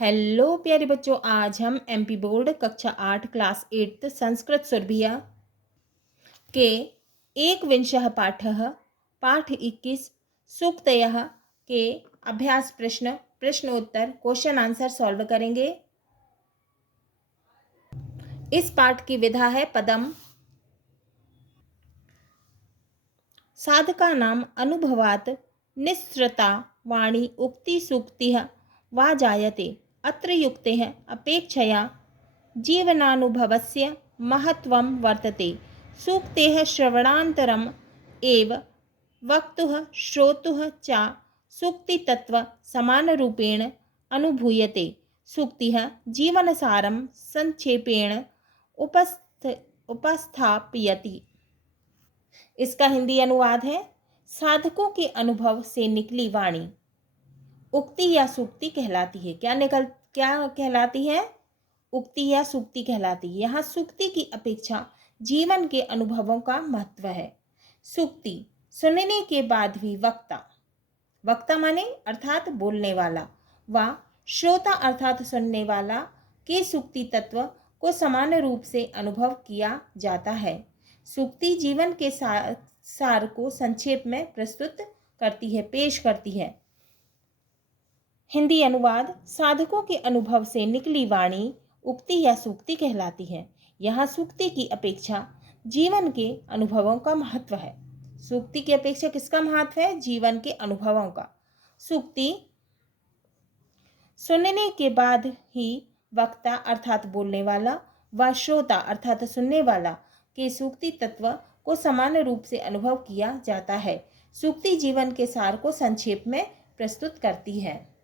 Hello प्यारे बच्चों, आज हम एमपी बोर्ड कक्षा 8 क्लास 8 संस्कृत सुरभिया के एक विंशः पाठः पाठ 21 सूक्तयः के अभ्यास प्रश्नोत्तर क्वेश्चन आंसर सॉल्व करेंगे। इस पाठ की विधा है पदम। साधका नाम अनुभवात निःसृता वाणी उक्ति सूक्तिः वा जायते। अत्र युक्तेः अपेक्षया जीवनानुभवस्य महत्वं वर्तते। सूक्तेः श्रवणानन्तरम् एव वक्तुः श्रोतुः च सूक्तितत्त्व समानरूपेण अनुभूयते। सूक्तिः जीवनसारं संक्षेपेण उपस्थापयति। इसका हिंदी अनुवाद है, साधकों के अनुभव से निकली वाणी उक्ति या सूक्ति कहलाती है। क्या कहलाती है? उक्ति या सूक्ति कहलाती है। यहाँ सूक्ति की अपेक्षा जीवन के अनुभवों का महत्व है। सूक्ति सुनने के बाद भी वक्ता माने अर्थात बोलने वाला, व श्रोता अर्थात सुनने वाला के सूक्ति तत्व को समान रूप से अनुभव किया जाता है। सूक्ति जीवन के सार को संक्षेप में प्रस्तुत करती है, पेश करती है। हिंदी अनुवाद, साधकों के अनुभव से निकली वाणी उक्ति या सूक्ति कहलाती है। यहाँ सूक्ति की अपेक्षा जीवन के अनुभवों का महत्व है। सूक्ति की अपेक्षा किसका महत्व है? जीवन के अनुभवों का। सूक्ति सुनने के बाद ही वक्ता अर्थात बोलने वाला व श्रोता अर्थात सुनने वाला के सूक्ति तत्व को समान रूप से अनुभव किया जाता है। सूक्ति जीवन के सार को संक्षेप में प्रस्तुत करती है।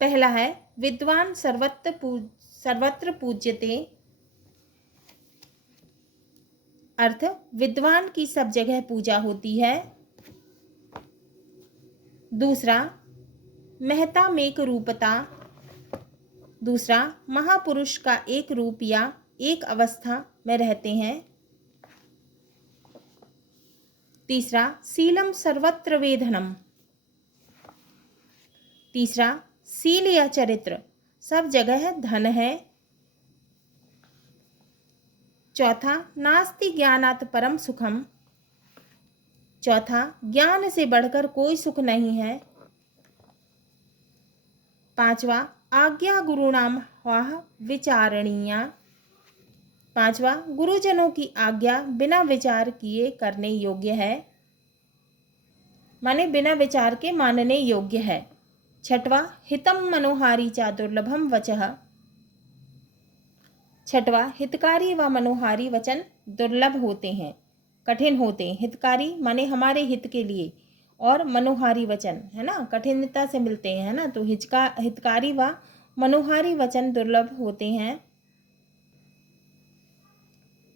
पहला है विद्वान सर्वत्र पूज्यते। अर्थ, विद्वान की सब जगह पूजा होती है। दूसरा, महता मेक रूपता। दूसरा, महापुरुष का एक रूप या एक अवस्था में रहते हैं। तीसरा, सीलम सर्वत्र वेधनम। तीसरा, सील या चरित्र सब जगह धन है। चौथा, नास्ति ज्ञानात् परम सुखम। चौथा, ज्ञान से बढ़कर कोई सुख नहीं है। पांचवा, आज्ञा गुरुणाम ह्वाह विचारणीया। पांचवा, गुरुजनों की आज्ञा बिना विचार किए करने योग्य है, माने बिना विचार के मानने योग्य है। छठवा, हितम मनोहारी चा दुर्लभम वचः। छठवा, हितकारी व मनोहारी वचन दुर्लभ होते हैं, कठिन होते हैं। हितकारी माने हमारे हित के लिए, और मनोहारी वचन है ना, कठिनता से मिलते हैं, है ना। तो हितकारी व मनोहारी वचन दुर्लभ होते हैं।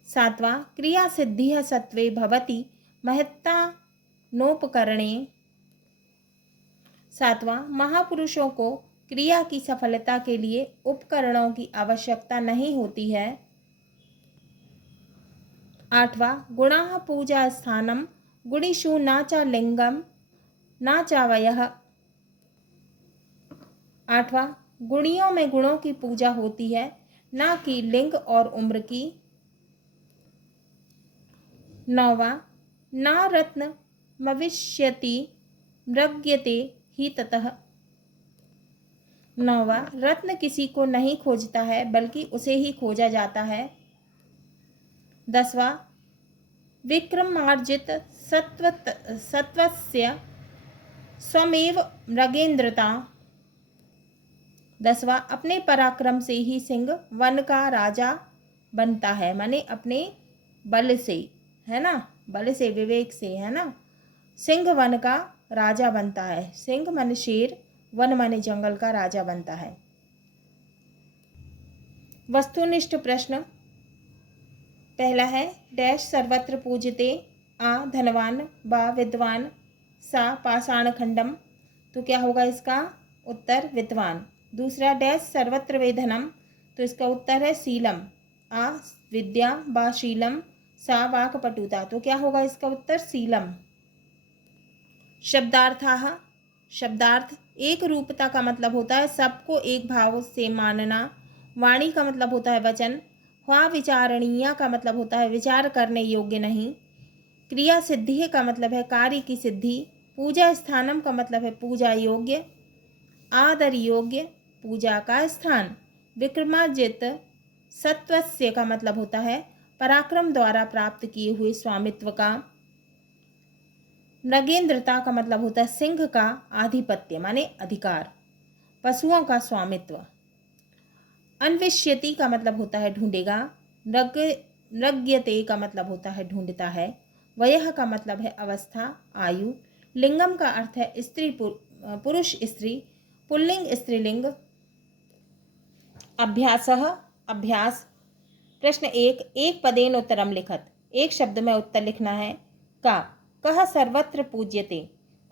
सातवां, क्रिया सिद्धिः सत्वे भवति महत्ता नोपकरणे। सातवां, महापुरुषों को क्रिया की सफलता के लिए उपकरणों की आवश्यकता नहीं होती है। आठवां, गुणाः पूजा स्थानम गुणिषु न च लिंगम न च वयः। आठवां, गुणियों में गुणों की पूजा होती है, न कि लिंग और उम्र की। नौवां, न रत्न मविष्यति मृग्यते ही ततः। नौवां, रत्न किसी को नहीं खोजता है बल्कि उसे ही खोजा जाता है। 10वां, विक्रमार्जित सत्वस्य स्वमेव मृगेन्द्रता। 10वां, अपने पराक्रम से ही सिंह वन का राजा बनता है, माने अपने बल से, है ना, बल से, विवेक से, है ना। सिंह वन का राजा बनता है। सिंह माने शेर, वन माने जंगल का राजा बनता है। वस्तुनिष्ठ प्रश्न। पहला है डैश सर्वत्र पूजते। आ धनवान, बा विद्वान, सा पाषाण खंडम। तो क्या होगा इसका उत्तर? विद्वान। दूसरा, डैश सर्वत्र वेधनम। तो इसका उत्तर है सीलम। आ विद्या, बा शीलम, सा वाक्पटुता। तो क्या होगा इसका उत्तर? सीलम। शब्दार्थाः। शब्दार्थ, एक रूपता का मतलब होता है सबको एक भाव से मानना। वाणी का मतलब होता है वचन। ह्वा विचारणीय का मतलब होता है विचार करने योग्य नहीं। क्रिया सिद्धि का मतलब है कार्य की सिद्धि। पूजा स्थानम का मतलब है पूजा योग्य, आदर योग्य, पूजा का स्थान। विक्रमाजित सत्वस्य का मतलब होता है पराक्रम द्वारा प्राप्त किए हुए स्वामित्व का। नगेंद्रता का मतलब होता है सिंह का आधिपत्य माने अधिकार, पशुओं का स्वामित्व। अन्विष्यति का मतलब होता है ढूंढेगा। नृग्यते का मतलब होता है ढूंढता है। वयः का मतलब है अवस्था, आयु। लिंगम का अर्थ है स्त्री, पुरुष स्त्री, पुल्लिंग स्त्रीलिंग। अभ्यासः अभ्यास। प्रश्न एक पदेन उत्तरम लिखत। एक शब्द में उत्तर लिखना है। का कह सर्वत्र पूज्यते,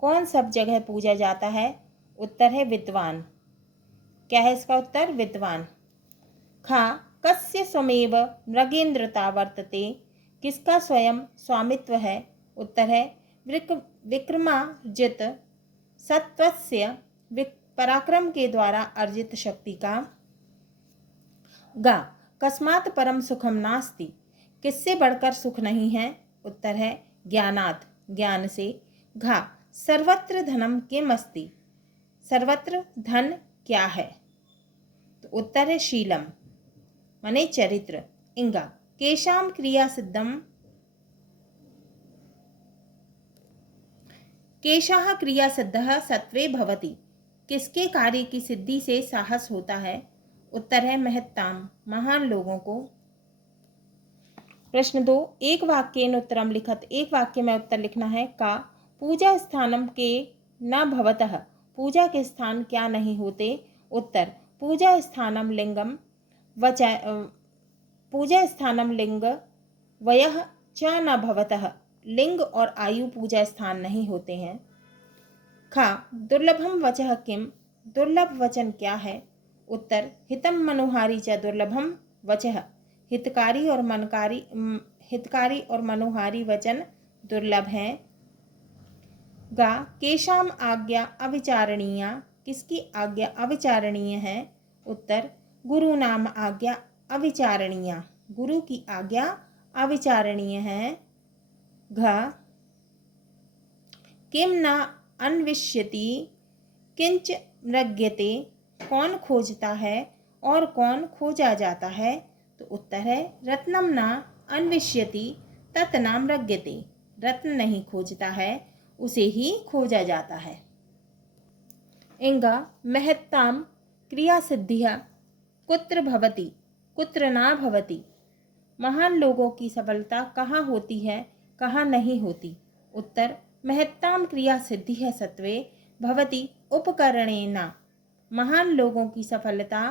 कौन सब जगह पूजा जाता है? उत्तर है विद्वान। क्या है इसका उत्तर? विद्वान। खा कस्य स्वमेव मृगेंद्रता वर्तते, किसका स्वयं स्वामित्व है? उत्तर है विक्रमार्जित सत्वस्य, पराक्रम के द्वारा अर्जित शक्ति का। गा कस्मात् परम सुखम नास्ति, किससे बढ़कर सुख नहीं है? उत्तर है ज्ञानात्, ज्ञान से। घा सर्वत्र धनम किम अस्ति, सर्वत्र धन क्या है? तो उत्तर है शीलम माने चरित्र। इंगा केशाम क्रिया सिद्धम, केशः क्रिया सिद्धः सत्वे भवति, किसके कार्य की सिद्धि से साहस होता है? उत्तर है महत्ताम, महान लोगों को। प्रश्न 2 एक वाक्येन उत्तरम लिखत। एक वाक्य में उत्तर लिखना है। का पूजा स्थानम के न भवतः, पूजा के स्थान क्या नहीं होते? उत्तर पूजा स्थानम लिंगम वच, पूजा स्थानम लिंग वयः च न भवतः, लिंग और आयु पूजा स्थान नहीं होते हैं। खा दुर्लभम वचः किम, दुर्लभ वचन क्या है? उत्तर हितम मनोहारी च दुर्लभम वचः, हितकारी और मनोहारी वचन दुर्लभ हैं। गा केशाम आज्ञा अविचारणीया, किसकी आज्ञा अविचारणीय है? उत्तर गुरु नाम आज्ञा अविचारणीया, गुरु की आज्ञा अविचारणीय है। घ किम न अन्विष्यति किंच मृग्यते, कौन खोजता है और कौन खोजा जाता है? तो उत्तर है रत्नम न अन्विष्यति तत् न मृग्यते, रत्न नहीं खोजता है उसे ही खोजा जाता है। इंगा महत्ताम क्रिया सिद्धिया कुत्र भवति कुत्र ना भवति, महान लोगों की सफलता कहाँ होती है कहाँ नहीं होती? उत्तर महत्ताम क्रिया सिद्धि है सत्वे भवति उपकरणेन, महान लोगों की सफलता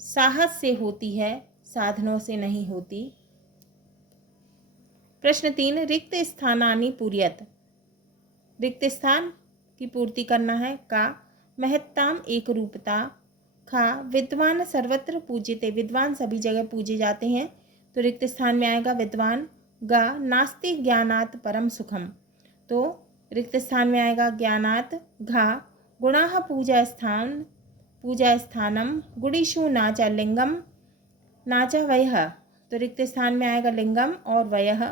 साहस से होती है, साधनों से नहीं होती। प्रश्न 3 रिक्त स्थानानि पूर्यत, रिक्त स्थान की पूर्ति करना है। का महत्ताम एक रूपता। खा विद्वान सर्वत्र पूज्यते, विद्वान सभी जगह पूजे जाते हैं, तो रिक्त स्थान में आएगा विद्वान। गा नास्ति ज्ञानात् परम सुखम, तो रिक्त स्थान में आएगा ज्ञानात्। घा गुणाः पूजा स्थानम गुणीषु नाचा लिंगम नाचा वयः, तो रिक्त स्थान में आएगा लिंगम और वयः।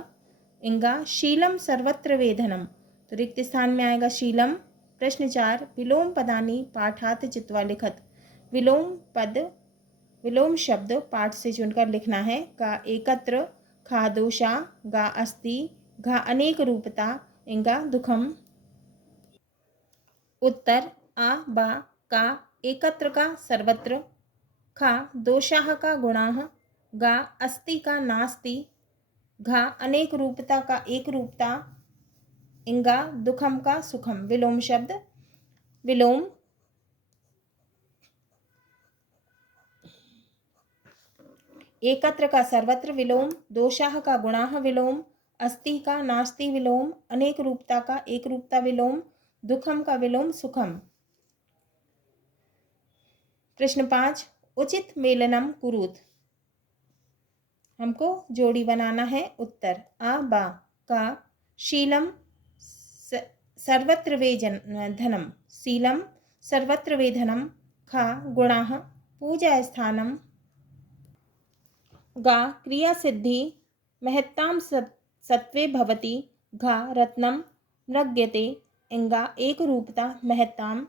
इंगा शीलम सर्वत्र वेधनम, तो रिक्त स्थान में आएगा शीलम। प्रश्न 4 विलोम पदानि पाठात् चित्वा लिखत। विलोम पद, विलोम शब्द पाठ से चुनकर लिखना है। का एकत्र, खा दोषा, गा अस्ति, घा अनेक रूपता, इंगा दुखम। उत्तर आ बा का एकत्र का सर्वत्र, खा दोषाः का गुणाः, गा अस्ति का नास्ति, घा अनेक रूपता का एक रूपता, इंगा दुखम का सुखम। विलोम शब्द। विलोम एकत्र का सर्वत्र विलोम, दोषाः का गुणाः विलोम, अस्ति का नास्ति विलोम, अनेक रूपता का एक रूपता विलोम, दुखम का विलोम सुखम। प्रश्न 5 उचित मेलनम कुरुत, हमको जोड़ी बनाना है। उत्तर आ बा का शीलम सर्वत्र वे धनम शीलम सर्वत्र वे धनम खा गुणाः पूजा स्थानम गा क्रिया सिद्धि महत्ताम सत्वे भवति घा रत्नम मृग्यते इंगा एक रूपता महत्ताम।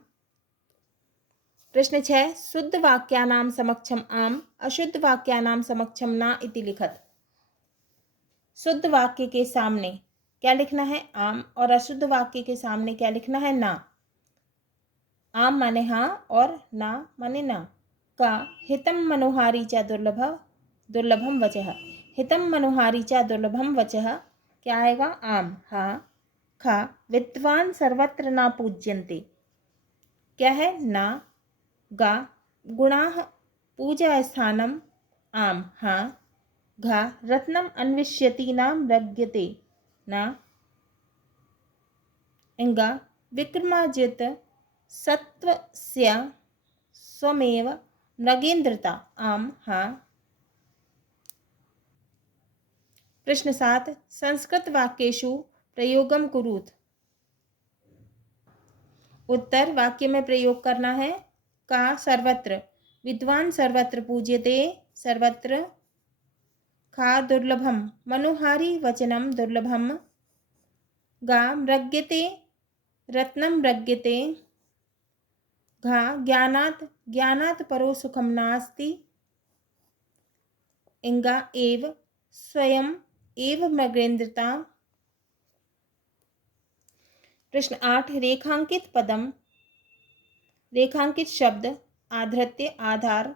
प्रश्न 6 शुद्ध वाक्यानाम समक्षम आम अशुद्ध वाक्यानाम समक्षम ना इति लिखत। शुद्ध वाक्य के सामने क्या लिखना है? आम। और अशुद्ध वाक्य के सामने क्या लिखना है? ना। आम माने हाँ और ना माने ना। का हितम मनोहारी च दुर्लभम वचः हितम मनोहारी च दुर्लभम वचः क्या आएगा? आम। हाँ। खा विद्वान सर्वत्र ना पूज्यन्ते क्या है? ना। गा गुणाः पूजा स्थानम आम। हाँ। घा रत्नम अन्विष्यति न मृग्यते न। इंगा विक्रमाजित सत्वस्य स्वमेव मृगेन्द्रता आम। हाँ। प्रश्न 7 संस्कृत वाक्येषु प्रयोगम कुरुत। उत्तर वाक्य में प्रयोग करना है। का सर्वत्र विद्वान सर्वत्र पूज्यते सर्वत्र। खा दुर्लभम मनोहारी वचनम दुर्लभम। गा मृग्यते रत्नम मृग्यते। घा ज्ञानात् परो सुखम नास्ति। इंगा एव स्वयं एव मृगेन्द्रता। प्रश्न 8 रेखांकित पदम रेखांकित शब्द आधृत्य आधार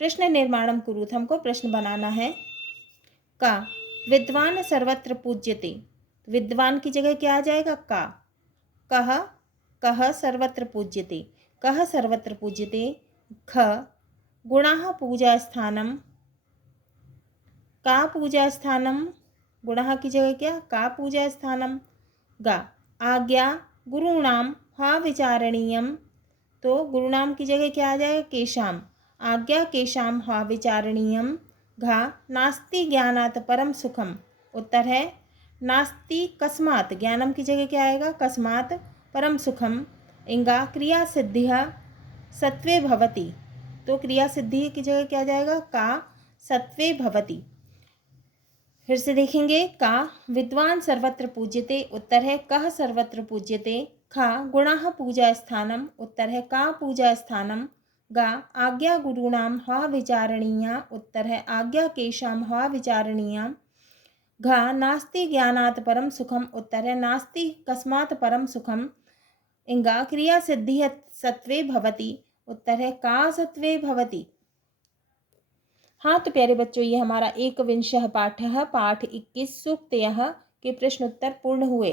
प्रश्न निर्माणम कुरुत। हमको प्रश्न बनाना है। का विद्वान सर्वत्र पूज्यते विद्वान की जगह क्या आ जाएगा? का। कह कह सर्वत्र पूज्यते कह सर्वत्र पूज्यते। ख गुणाः पूजा स्थानम का पूजा स्थानम गुणाः की जगह क्या? का पूजा स्थानम। गा आज्ञा गुरूणाम हा विचारणीयम तो गुरुनाम की जगह क्या आ जाएगा? केशाम आज्ञा केशाम हा विचारणीयम। घा नास्ति ज्ञानात् परम सुखम उत्तर है नास्ति कस्मात् ज्ञानम की जगह क्या आएगा? कस्मात् परम सुखम। इंगा क्रिया सिद्धि सत्वे भवति तो क्रिया सिद्धि की जगह क्या जाएगा? का सत्वे भवति। फिर से देखेंगे। का विद्वान सर्वत्र पूज्यते उत्तर है कह सर्वत्र पूज्यते। खा गुणाः पूजा स्थानम उत्तर है का पूजा स्थानम। गा आज्ञा गुरूणाम हा विचारणीया उत्तर है आज्ञा केशाम हा विचारणीया। घा नास्ति ज्ञानात् परम सुखम उत्तर है नास्ति कस्मात् परम सुखम। इंगा क्रिया सिद्धि सत्वे भवति उत्तर है का सत्वे भवति। हाँ तो प्यारे बच्चों ये हमारा एकविंशः पाठः पाठ 21 सूक्तयः के प्रश्न उत्तर पूर्ण हुए।